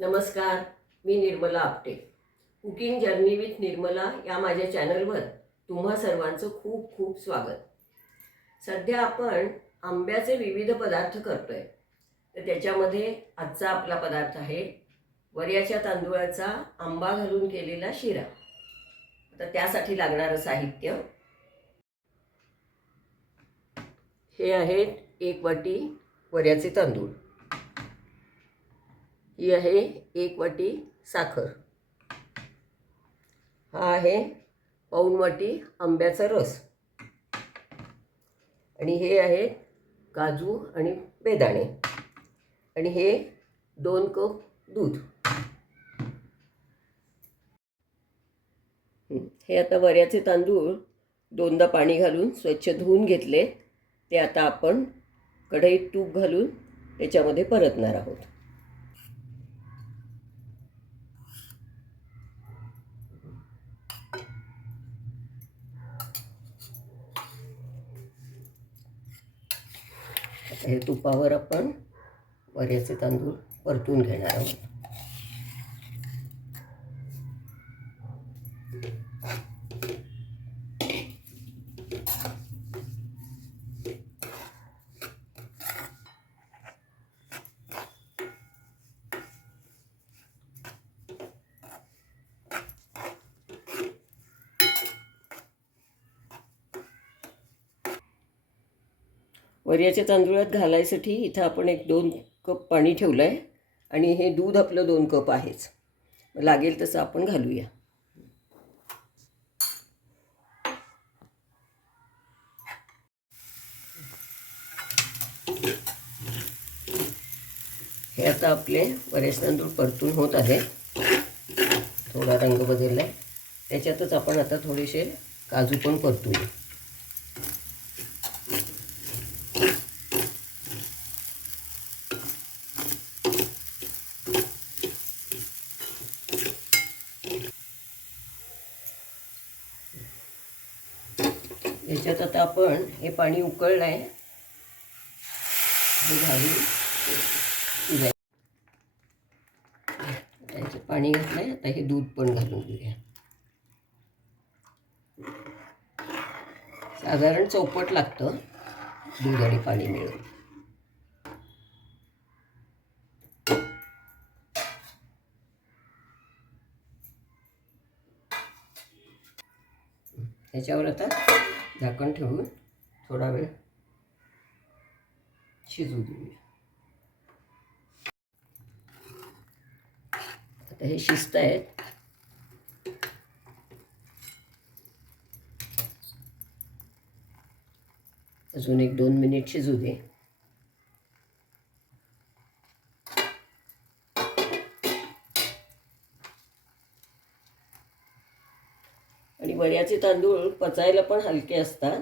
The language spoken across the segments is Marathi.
नमस्कार मी Nirmala Apte. Cooking journey with Nirmala या माझ्या चॅनलवर तुम्हा सर्वांचं खूप खूप स्वागत. सध्या आपण आंब्याचे विविध पदार्थ करतो आहे तर त्याच्यामध्ये आजचा आपला पदार्थ आहे वऱ्याच्या तांदूळाचा आंबा घालून केलेला शिरा. तर त्यासाठी लागणारं साहित्य. हे आहेत एक वाटी वऱ्याचे तांदूळ. ही आहे एक वाटी साखर. हा आहे पाऊण वाटी आंब्याचा रस. आणि हे आहे काजू आणि बेदाणे. आणि हे दोन कप दूध. हे आता वऱ्याचे तांदूळ दोनदा पाणी घालून स्वच्छ धुवून घेतले. ते आता आपण कढईत तूप घालून त्याच्यामध्ये परतणार आहोत आता हे तुपावर आपण बरेचसे तांदूळ परतून घेणार आहोत. वऱ्याच्या तांदूळात घालायसाठी इथं आपण एक दोन कप पाणी ठेवलं आहे आणि हे दूध आपलं दोन कप आहेच. लागेल तसं आपण घालूया. हे आता आपले बरेच तांदूळ परतून होत आहे. थोडा रंग बदलला आहे त्याच्यातच आपण आता थोडेसे काजू पण परतूया. याच्यात आता आपण हे पाणी उकळलं आहे हे घालून शिजाय- याचं पाणी घातलं आहे आता हे दूध पण घालून घेऊया. साधारण चौपट लागतं दूध आणि पाणी मिळून. त्याच्यावर आता झाकण ठेवून थोडा वेळ शिजू देऊया. आता हे शिजत आहेत अजून एक दोन मिनिट शिजू दे. आणि वऱ्याचे तांदूळ पचायला पण हलके असतात.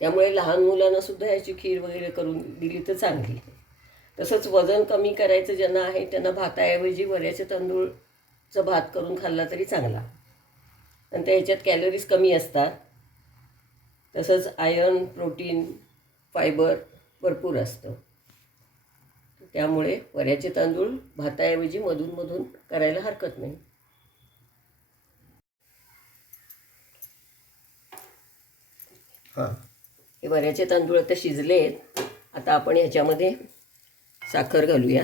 त्यामुळे लहान मुलांना सुद्धा याची खीर वगैरे करून दिली तर चांगली. तसंच वजन कमी करायचं ज्यांना आहे त्यांना भाताऐवजी वऱ्याचे तांदूळचं भात करून खाल्ला तरी चांगला. आणि त्या ह्याच्यात कॅलरीज कमी असतात. तसंच आयर्न प्रोटीन फायबर भरपूर असतं. त्यामुळे वऱ्याचे तांदूळ भाताऐवजी मधूनमधून करायला हरकत नाही. हां. हे वऱ्याचे तांदूळ आता शिजले आहेत आता आपण याच्यामध्ये साखर घालूया.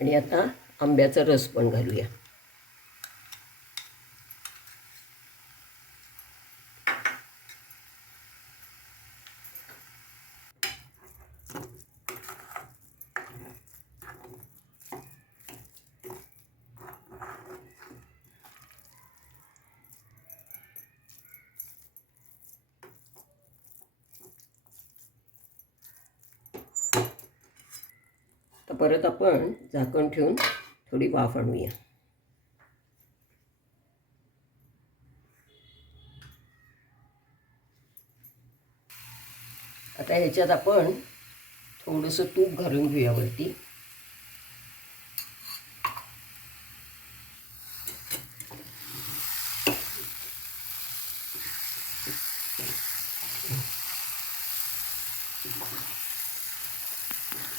आणि आता आंब्याचा रस पण घालूया. परत आपण झाकण ठेवून थोडी वाफ आणूया. आता ह्याच्यात आपण थोडंसं तूप घालून घेऊया वरती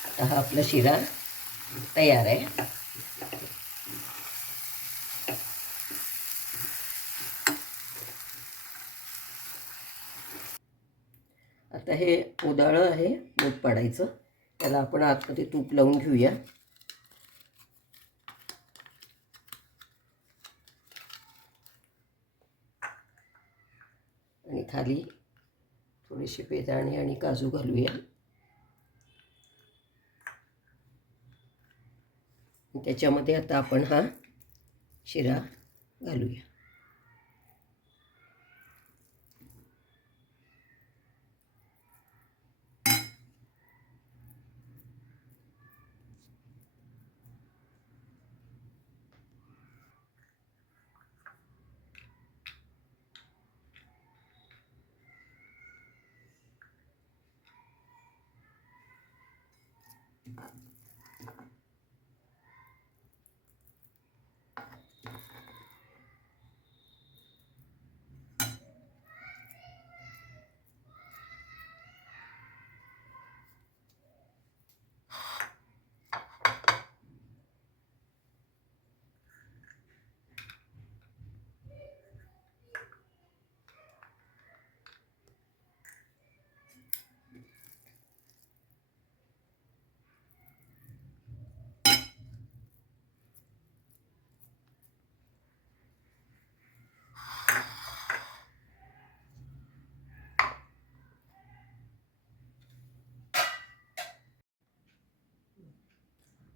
आता हा आपला शिरा तयार आहे. आता हे उदाळं आहे मूठ पाडायचं. त्याला आपण आतमध्ये तूप लावून घेऊया. आणि खाली थोडीशी बेदाणे आणि काजू घालूया. त्याच्यामध्ये आता आपण हा शिरा घालूया.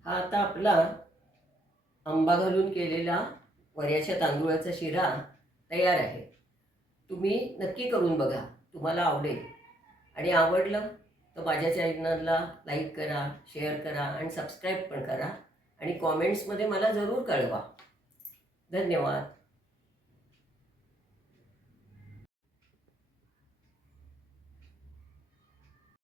हा आता आपला आंबा घालून केलेला वऱ्याच्या तांदूळाचा शिरा तयार आहे. तुम्ही नक्की करून बघा तुम्हाला आवडेल. आणि आवडलं तर माझ्या चॅनलला लाईक करा शेअर करा आणि सबस्क्राईब पण करा. आणि कॉमेंट्समध्ये मला जरूर कळवा. धन्यवाद.